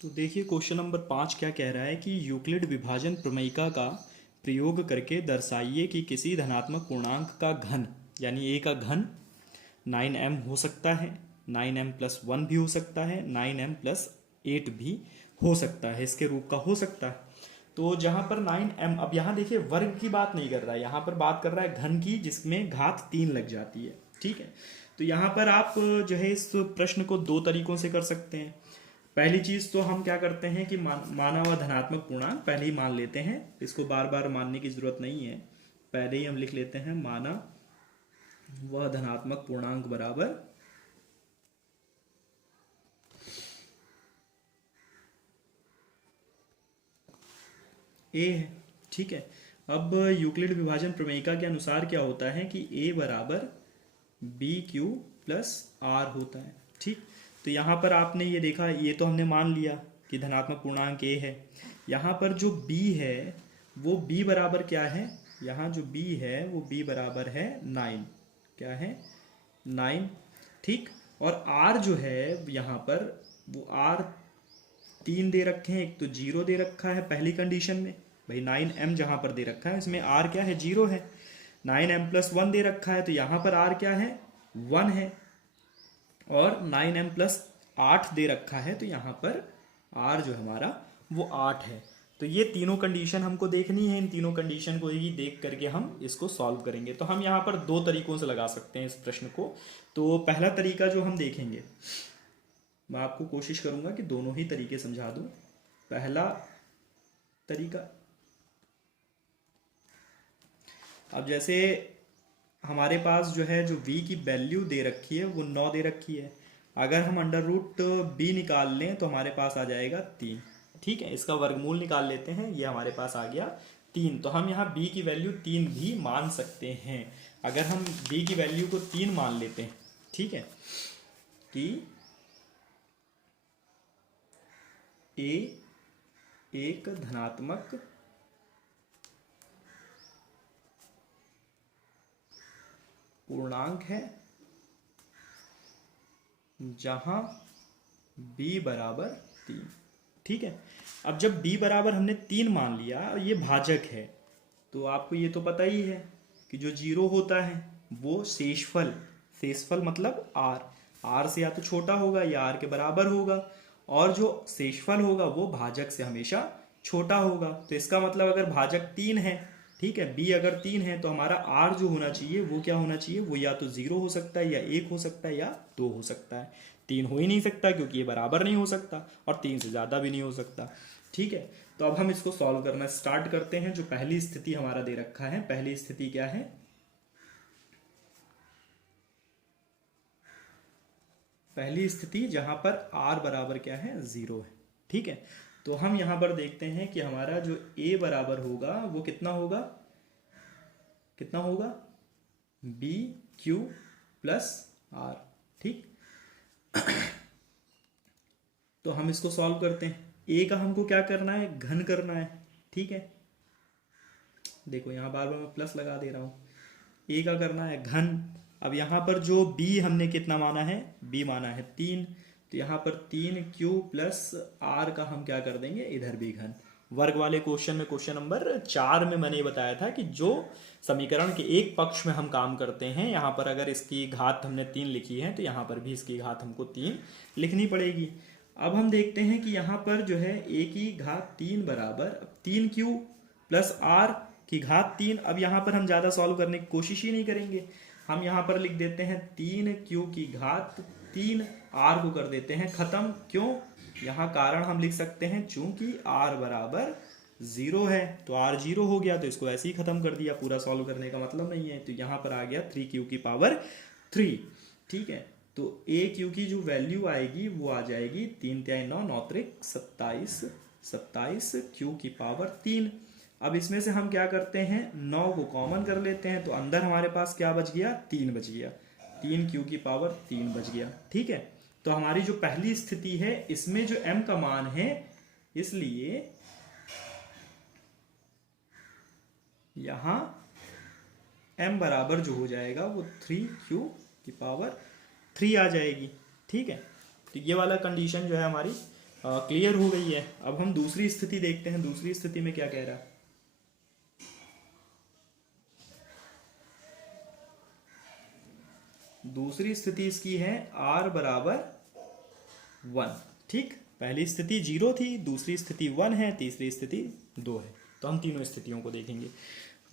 तो देखिए question number 5 क्या कह रहा है कि यूक्लिड विभाजन प्रमेयिका का प्रयोग करके दर्शाइए कि किसी धनात्मक पूर्णांक का घन यानी ए का घन 9m हो सकता है, 9m+1 भी हो सकता है, 9m+8 भी हो सकता है, इसके रूप का हो सकता है। तो जहाँ पर 9m, अब यहाँ देखिए वर्ग की बात नहीं कर रहा है, यहाँ पर बात कर रहा है घन की जिसमें घात 3 लग जाती है। ठीक है, तो यहाँ पर आप जो है इस प्रश्न को दो तरीकों से कर सकते हैं। पहली चीज तो हम क्या करते हैं कि माना हुआ धनात्मक पूर्णांक पहले ही मान लेते हैं, इसको बार बार मानने की जरूरत नहीं है। पहले ही हम लिख लेते हैं माना वह धनात्मक पूर्णांक बराबर ए है। ठीक है, अब यूक्लिड विभाजन प्रमेयिका के अनुसार क्या होता है कि ए बराबर बी क्यू प्लस आर होता है। ठीक, तो यहाँ पर आपने ये देखा, ये तो हमने मान लिया कि धनात्मक पूर्णांक ए है। यहाँ पर जो बी है वो बी बराबर क्या है, यहाँ जो बी है वो बी बराबर है 9। क्या है? 9। ठीक, और आर जो है यहाँ पर वो आर 3 दे रखे हैं, एक तो 0 दे रखा है पहली कंडीशन में। भाई 9m जहाँ पर दे रखा है इसमें आर क्या है? 0 है। 9m+1 दे रखा है तो यहाँ पर आर क्या है? 1 है। और 9m+8 दे रखा है तो यहाँ पर आर जो हमारा वो 8 है। तो ये तीनों कंडीशन हमको देखनी है, इन तीनों कंडीशन को ही देख करके हम इसको सॉल्व करेंगे। तो हम यहाँ पर दो तरीकों से लगा सकते हैं इस प्रश्न को। तो पहला तरीका जो हम देखेंगे, मैं आपको कोशिश करूंगा कि दोनों ही तरीके समझा दूं। पहला तरीका, अब जैसे हमारे पास जो है जो v की वैल्यू दे रखी है वो 9 दे रखी है। अगर हम अंडर रूट b निकाल लें तो हमारे पास आ जाएगा 3। ठीक है, इसका वर्गमूल निकाल लेते हैं, ये हमारे पास आ गया 3। तो हम यहाँ b की वैल्यू 3 भी मान सकते हैं। अगर हम b की वैल्यू को 3 मान लेते हैं, ठीक है, कि a एक धनात्मक पूर्णांक है जहां b बराबर 3। ठीक है, अब जब b बराबर हमने 3 मान लिया और ये भाजक है, तो आपको ये तो पता ही है कि जो 0 होता है वो शेषफल, शेषफल मतलब r से या तो छोटा होगा या r के बराबर होगा, और जो शेषफल होगा वो भाजक से हमेशा छोटा होगा। तो इसका मतलब अगर भाजक 3 है, ठीक है, b अगर 3 है तो हमारा r जो होना चाहिए वो क्या होना चाहिए? वो या तो 0 हो सकता है या 1 हो सकता है या 2 हो सकता है। 3 हो ही नहीं सकता क्योंकि ये बराबर नहीं हो सकता, और 3 से ज़्यादा भी नहीं हो सकता। ठीक है, तो अब हम इसको सॉल्व करना स्टार्ट करते हैं। जो पहली स्थिति हमारा दे रखा है, पहली स्थिति क्या है? पहली स्थिति जहां पर r बराबर क्या है? 0 है। ठीक है, तो हम यहां पर देखते हैं कि हमारा जो a बराबर होगा वो कितना होगा? कितना होगा? B Q plus R. ठीक, तो हम इसको सॉल्व करते हैं। a का हमको क्या करना है? घन करना है। ठीक है, देखो यहाँ बार बार मैं प्लस लगा दे रहा हूँ। a का करना है घन। अब यहाँ पर जो b हमने कितना माना है? b माना है 3, तो यहाँ पर 3q प्लस r का हम क्या कर देंगे? इधर भी घन। वर्ग वाले क्वेश्चन में, क्वेश्चन नंबर 4 में मैंने ये बताया था कि जो समीकरण के एक पक्ष में हम काम करते हैं, यहाँ पर अगर इसकी घात हमने 3 लिखी है तो यहाँ पर भी इसकी घात हमको 3 लिखनी पड़ेगी। अब हम देखते हैं कि यहाँ पर जो है a की घात 3 बराबर 3q प्लस r की घात 3। अब यहाँ पर हम ज़्यादा सॉल्व करने की कोशिश ही नहीं करेंगे, हम यहाँ पर लिख देते हैं 3q की घात 3, r को कर देते हैं खत्म। क्यों? यहाँ कारण हम लिख सकते हैं चूंकि r बराबर 0 है, तो r 0 हो गया तो इसको ऐसे ही खत्म कर दिया, पूरा सॉल्व करने का मतलब नहीं है। तो यहाँ पर आ गया 3q की पावर 3। ठीक है, तो a q की जो वैल्यू आएगी वो आ जाएगी 3 3 9 9 27, 27 q की पावर 3। अब इसमें से हम क्या करते हैं? 9 को कॉमन कर लेते हैं, तो अंदर हमारे पास क्या बच गया? 3 बच गया, 3q की पावर 3 बच गया। ठीक है, तो हमारी जो पहली स्थिति है इसमें जो m का मान है, इसलिए यहां m बराबर जो हो जाएगा वो 3q की पावर 3 आ जाएगी। ठीक है, तो ये वाला कंडीशन जो है हमारी क्लियर हो गई है। अब हम दूसरी स्थिति देखते हैं, दूसरी स्थिति में क्या कह रहा है। दूसरी स्थिति इसकी है r बराबर 1। ठीक, पहली स्थिति 0 थी, दूसरी स्थिति 1 है, तीसरी स्थिति 2 है। तो हम तीनों स्थितियों को देखेंगे।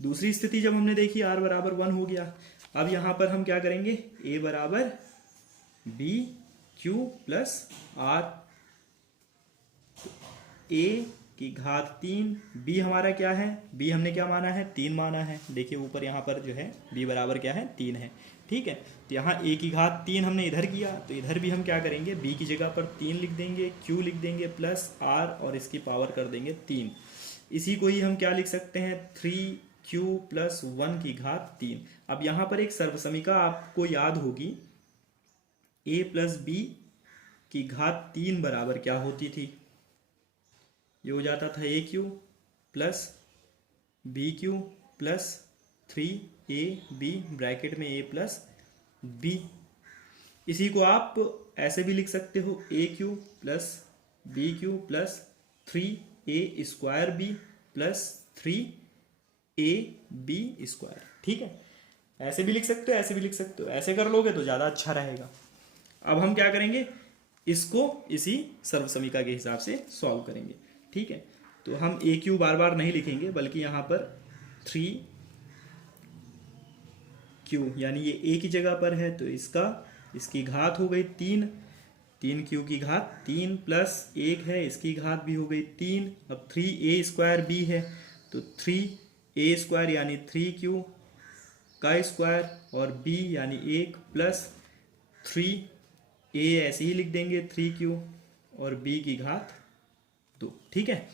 दूसरी स्थिति जब हमने देखी r बराबर 1 हो गया। अब यहां पर हम क्या करेंगे, a बराबर b q plus r, a की घात 3, b हमारा क्या है, b हमने क्या माना है, 3 माना है। देखिए ऊपर यहाँ पर जो है b बराबर क्या है, 3 है। ठीक है, तो यहाँ a की घात 3 हमने इधर किया, तो इधर भी हम क्या करेंगे, b की जगह पर 3 लिख देंगे, q लिख देंगे प्लस r और इसकी पावर कर देंगे 3। इसी को ही हम क्या लिख सकते हैं, 3q प्लस 1 की घात 3। अब यहाँ पर एक सर्वसमीका आपको याद होगी, a प्लस b की घात 3 बराबर क्या होती थी, ये हो जाता था a cube plus b Q plus 3ab bracket में a प्लस b। इसी को आप ऐसे भी लिख सकते हो, a cube plus b Q plus 3a square b plus 3ab square. ठीक है, ऐसे भी लिख सकते हो, ऐसे भी लिख सकते हो, ऐसे कर लोगे तो ज़्यादा अच्छा रहेगा। अब हम क्या करेंगे, इसको इसी सर्वसमीका के हिसाब से सॉल्व करेंगे। ठीक है, तो हम ए क्यू बार बार नहीं लिखेंगे, बल्कि यहाँ पर 3q, यानी ये a की जगह पर है तो इसकी घात हो गई 3, 3q की घात 3 प्लस 1 है, इसकी घात भी हो गई 3। अब 3a स्क्वायर b है, तो 3a स्क्वायर यानी 3q का स्क्वायर और b यानी 1 प्लस 3a ऐसे ही लिख देंगे 3q और b की घात 2। ठीक है,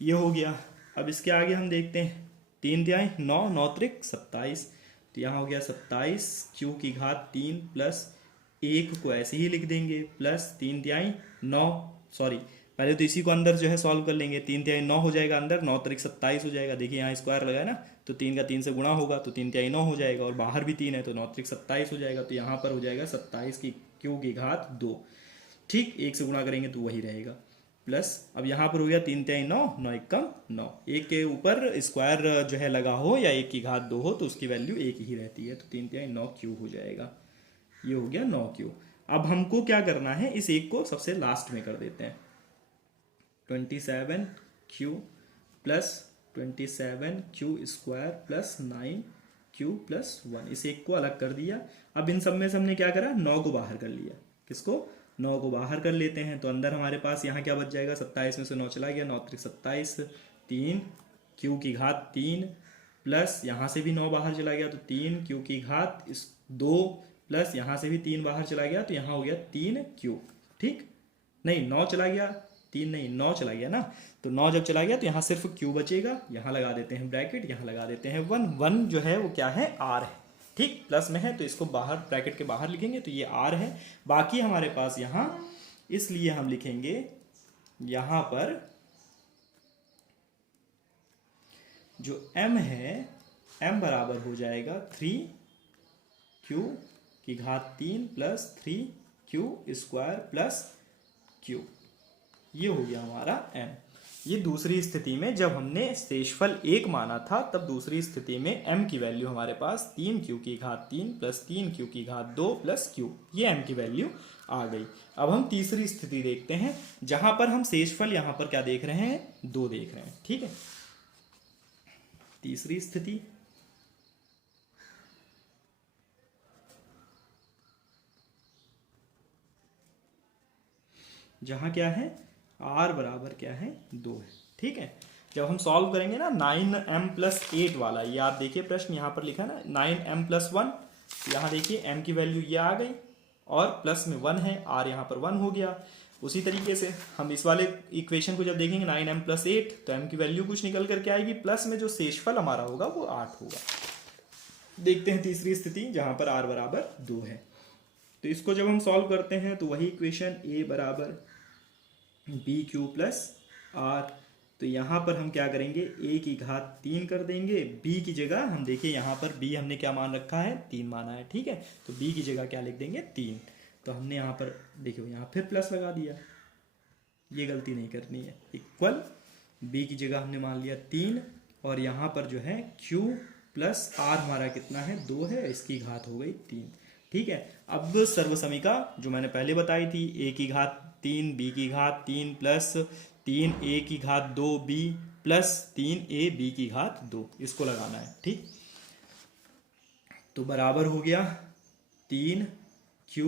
ये हो गया। अब इसके आगे हम देखते हैं, 3 तिहाई 9, 9 त्रिक 27, तो यहाँ हो गया 27 q की घात 3 प्लस 1 को ऐसे ही लिख देंगे प्लस 3 तिहाई 9, सॉरी पहले तो इसी को अंदर जो है सॉल्व कर लेंगे। 3 तिहाई 9 हो जाएगा अंदर, 9 त्रिक 27 हो जाएगा। देखिए यहाँ स्क्वायर लगा है ना, तो 3 का 3 से गुणा होगा तो 3 तिहाई 9 हो जाएगा, और बाहर भी 3 है तो 9 त्रिक 27 हो जाएगा। तो यहाँ पर हो जाएगा 27 की q की घात 2। ठीक, 1 से गुणा करेंगे तो वही रहेगा प्लस, अब यहाँ पर हो गया 3 तिहाई 9, 9 एकम 9। एक के ऊपर स्क्वायर जो है लगा हो या 1 की घात 2 हो तो उसकी वैल्यू 1 ही रहती है, तो 3 तिहाई 9q हो जाएगा। ये हो गया 9q। अब हमको क्या करना है, इस एक को सबसे लास्ट में कर देते हैं, 27q plus 27q square plus 9q plus 1, इस एक को अलग कर दिया। अब इन सब में से हमने क्या करा, 9 को बाहर कर लिया। किसको, 9 को बाहर कर लेते हैं, तो अंदर हमारे पास यहाँ क्या बच जाएगा, 27 में से 9 चला गया, 9 त्रिक 27, 3 q की घात 3 प्लस यहाँ से भी 9 बाहर चला गया तो 3 q की घात 2 प्लस यहाँ से भी 3 बाहर चला गया तो यहाँ हो गया 3q। ठीक, नहीं 9 चला गया, 3 नहीं 9 चला गया ना, तो 9 जब चला गया तो यहाँ सिर्फ q बचेगा, यहाँ लगा देते हैं ब्रैकेट, यहाँ लगा देते हैं 1, 1 जो है वो क्या है, r है। ठीक, प्लस में है तो इसको बाहर ब्रैकेट के बाहर लिखेंगे तो ये r है। बाकी हमारे पास यहाँ, इसलिए हम लिखेंगे यहाँ पर जो m है, m बराबर हो जाएगा 3q की घात 3 plus 3q square plus q। ये हो गया हमारा m। ये दूसरी स्थिति में जब हमने शेषफल 1 माना था, तब दूसरी स्थिति में m की वैल्यू हमारे पास 3q की घात 3 प्लस 3q की घात 2 प्लस q, ये m की वैल्यू आ गई। अब हम तीसरी स्थिति देखते हैं, जहां पर हम शेषफल यहां पर क्या देख रहे हैं, 2 देख रहे हैं। ठीक है, तीसरी स्थिति, जहां क्या है, r बराबर क्या है, 2 है। ठीक है, जब हम सॉल्व करेंगे ना 9m प्लस 8 वाला, ये आप देखिए प्रश्न यहाँ पर लिखा ना 9m प्लस 1, यहाँ देखिए m की वैल्यू ये आ गई और प्लस में 1 है, r यहाँ पर 1 हो गया। उसी तरीके से हम इस वाले इक्वेशन को जब देखेंगे 9m प्लस 8, तो m की वैल्यू कुछ निकल करके आएगी, प्लस में जो शेषफल हमारा होगा वो 8 होगा। देखते हैं तीसरी स्थिति जहाँ पर r बराबर 2 है, तो इसको जब हम सॉल्व करते हैं तो वही इक्वेशन a बराबर बी क्यू प्लस आर, तो यहाँ पर हम क्या करेंगे, a की घात 3 कर देंगे, b की जगह हम देखिए यहाँ पर b हमने क्या मान रखा है, 3 माना है। ठीक है, तो b की जगह क्या लिख देंगे, 3। तो हमने यहाँ पर देखिए यहाँ फिर प्लस लगा दिया, ये गलती नहीं करनी है। इक्वल बी की जगह हमने मान लिया 3 और यहाँ पर जो है q प्लस आर हमारा कितना है 2 है, इसकी घात हो गई 3। ठीक है, अब सर्वसमिका जो मैंने पहले बताई थी a की घात 3 b की घात 3 प्लस 3 a की घात 2 b प्लस 3 a b की घात 2, इसको लगाना है। ठीक, तो बराबर हो गया 3q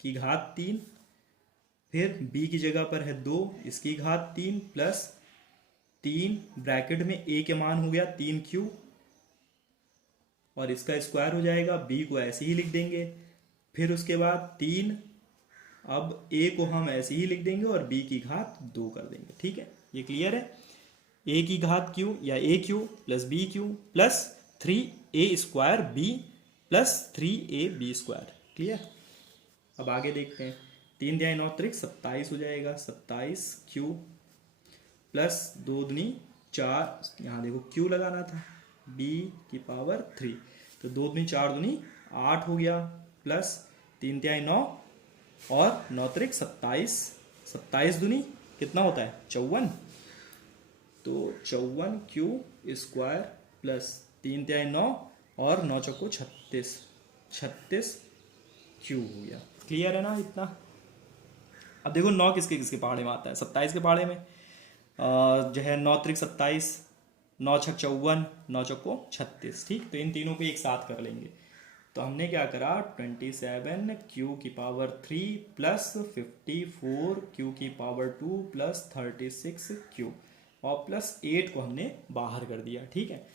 की घात 3, फिर b की जगह पर है 2, इसकी घात 3 प्लस 3 ब्रैकेट में a के मान हो गया 3q और इसका स्क्वायर हो जाएगा, b को ऐसे ही लिख देंगे, फिर उसके बाद 3, अब a को हम ऐसे ही लिख देंगे और b की घात 2 कर देंगे। ठीक है, ये क्लियर है। a की घात q या aq plus bq plus 3a square b plus 3ab square. Clear, अब आगे देखते हैं। 3 दिया 9 त्रिक 27 हो जाएगा, 27q प्लस 2 दूनी 4, यहाँ देखो q लगाना था, b की पावर 3, तो 2 दूनी 4 दूनी 8 हो गया, प्लस 3 तिहाई 9 और 9 त्रिक 27, 27 दूनी कितना होता है 54, तो 54q स्क्वायर प्लस 3 तिहाई 9 और 9 चौको 36, 36q हो गया। क्लियर है ना इतना। अब देखो 9 किसके किसके पहाड़े में आता है, 27 के पहाड़े में जो है 9 त्रिक 27, 9 छक 54, 9 चौको 36। ठीक, तो इन तीनों को एक साथ कर लेंगे, तो हमने क्या करा 27q की पावर 3 प्लस 54q की पावर 2 प्लस 36q और प्लस 8 को हमने बाहर कर दिया। ठीक है,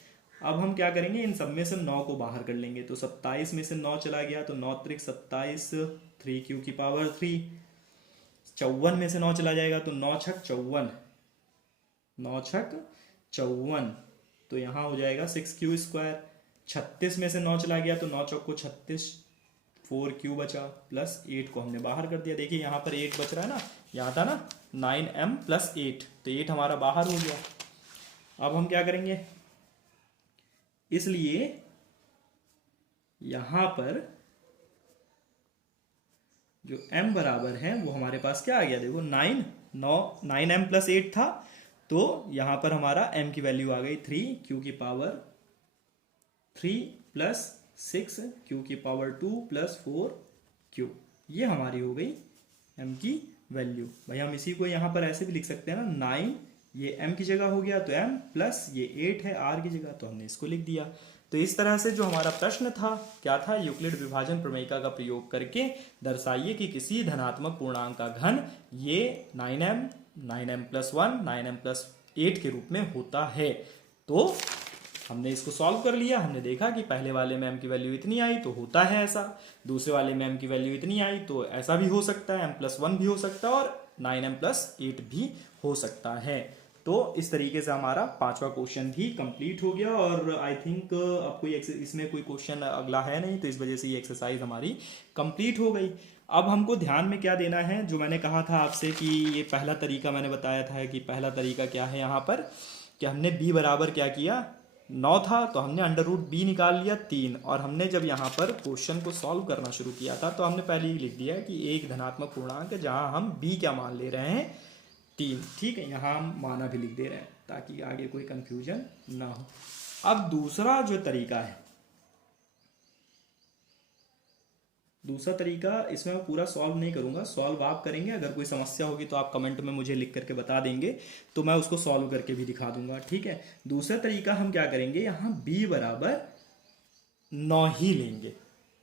अब हम क्या करेंगे, इन सब में से 9 को बाहर कर लेंगे, तो 27 में से 9 चला गया तो 9 त्रिक 27, 3q की पावर 3, 54 में से 9 चला जाएगा तो 9 छक 54, 9 छक 54, तो यहाँ हो जाएगा 6q स्क्वायर। 36 में से 9 चला गया तो 9 चौको 36, 4q बचा प्लस 8 को हमने बाहर कर दिया। देखिए यहाँ पर 8 बच रहा है ना, यहाँ था ना 9m प्लस 8, तो 8 हमारा बाहर हो गया। अब हम क्या करेंगे, इसलिए यहां पर जो m बराबर है वो हमारे पास क्या आ गया, देखो 9m प्लस 8 था, तो यहां पर हमारा m की वैल्यू आ गई 3, q की पावर 3 प्लस 6, q की पावर 2 प्लस 4q, ये हमारी हो गई m की वैल्यू। भाई हम इसी को यहां पर ऐसे भी लिख सकते हैं ना, 9 ये m की जगह हो गया तो m प्लस ये 8 है r की जगह, तो हमने इसको लिख दिया। तो इस तरह से जो हमारा प्रश्न था क्या था, यूक्लिड विभाजन प्रमेयिका का प्रयोग करके दर्शाइए कि किसी धनात्मक पूर्णांक का घन ये 9m प्लस 1 9m प्लस 8 के रूप में होता है। तो हमने इसको सॉल्व कर लिया, हमने देखा कि पहले वाले में m की वैल्यू इतनी आई तो होता है ऐसा, दूसरे वाले में m की वैल्यू इतनी आई तो ऐसा भी हो सकता है, m प्लस 1 भी हो सकता है और 9m प्लस 8 भी हो सकता है। तो इस तरीके से हमारा 5वां क्वेश्चन भी कंप्लीट हो गया और आई थिंक अब कोई इसमें कोई क्वेश्चन अगला है नहीं, तो इस वजह से ये एक्सरसाइज हमारी कंप्लीट हो गई। अब हमको ध्यान में क्या देना है, जो मैंने कहा था आपसे कि ये पहला तरीका मैंने बताया था कि पहला तरीका क्या है, यहाँ पर कि हमने b बराबर क्या किया 9 था तो हमने अंडर रूट b निकाल लिया 3, और हमने जब यहाँ पर क्वेश्चन को सॉल्व करना शुरू किया था तो हमने पहले ही लिख दिया कि एक धनात्मक पूर्णांक है जहाँ हम b क्या मान ले रहे हैं 3। ठीक है, यहाँ हम माना भी लिख दे रहे हैं ताकि आगे कोई कंफ्यूजन ना हो। अब दूसरा जो तरीका है, दूसरा तरीका इसमें मैं पूरा सॉल्व नहीं करूंगा, सॉल्व आप करेंगे, अगर कोई समस्या होगी तो आप कमेंट में मुझे लिख करके बता देंगे तो मैं उसको सॉल्व करके भी दिखा दूंगा। ठीक है, दूसरा तरीका हम क्या करेंगे, यहाँ b बराबर 9 ही लेंगे,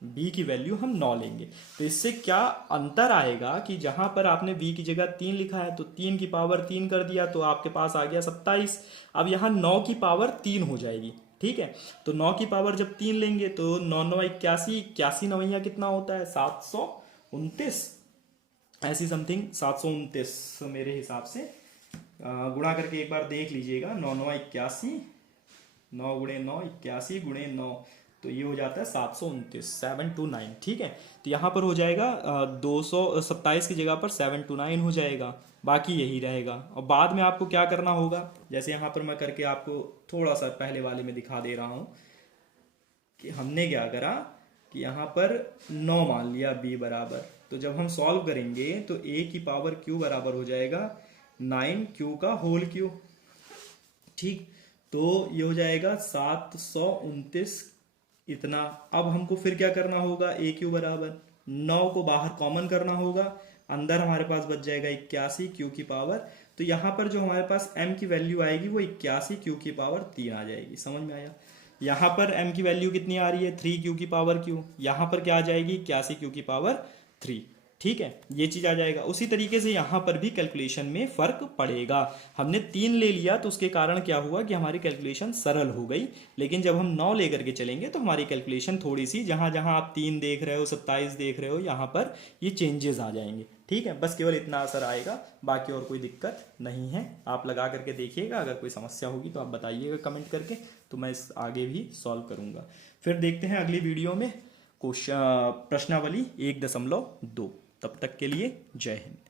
b की वैल्यू हम 9 लेंगे। तो इससे क्या अंतर आएगा कि जहां पर आपने b की जगह 3 लिखा है तो 3 की पावर 3 कर दिया तो आपके पास आ गया 27। अब यहाँ 9 की पावर 3 हो जाएगी। ठीक है, तो 9 की पावर जब 3 लेंगे तो 9 9 81, 81 नवैया कितना होता है 729, ऐसी समथिंग 729 मेरे हिसाब से, गुणा करके एक बार देख लीजिएगा, 9 9 81, 9 गुणे 9 81 गुणे 9, तो ये हो जाता है 729, 729। ठीक है, तो यहाँ पर हो जाएगा 227 की जगह पर 729 हो जाएगा, बाकी यही रहेगा। और बाद में आपको क्या करना होगा, जैसे यहाँ पर मैं करके आपको थोड़ा सा पहले वाले में दिखा दे रहा हूँ कि हमने क्या करा कि यहाँ पर 9 मान लिया b बराबर, तो जब हम सॉल्व करेंगे तो a की पावर q बराबर हो जाएगा 9q का होल क्यूब। ठीक, तो ये हो जाएगा 729 इतना। अब हमको फिर क्या करना होगा, a क्यू बराबर 9 को बाहर कॉमन करना होगा, अंदर हमारे पास बच जाएगा 81 क्यू की पावर। तो यहाँ पर जो हमारे पास m की वैल्यू आएगी वो 81 क्यू की पावर 3 आ जाएगी। समझ में आया? यहाँ पर m की वैल्यू कितनी आ रही है, 3 क्यू की पावर क्यू। यहाँ पर क्या आ जाएगी, 81 क्यू की पावर 3। ठीक है, ये चीज आ जाएगा। उसी तरीके से यहाँ पर भी कैलकुलेशन में फर्क पड़ेगा। हमने 3 ले लिया तो उसके कारण क्या हुआ कि हमारी कैलकुलेशन सरल हो गई, लेकिन जब हम 9 लेकर के चलेंगे तो हमारी कैलकुलेशन थोड़ी सी, जहां जहां आप 3 देख रहे हो, 27 देख रहे हो, यहाँ पर ये चेंजेस आ जाएंगे। ठीक है, बस केवल इतना असर आएगा, बाकी और कोई दिक्कत नहीं है। आप लगा करके देखिएगा, अगर कोई समस्या होगी तो आप बताइएगा कमेंट करके, तो मैं इस आगे भी सॉल्व करूंगा। फिर देखते हैं अगली वीडियो में क्वेश्चन प्रश्नावली 1.2। तब तक के लिए जय हिंद।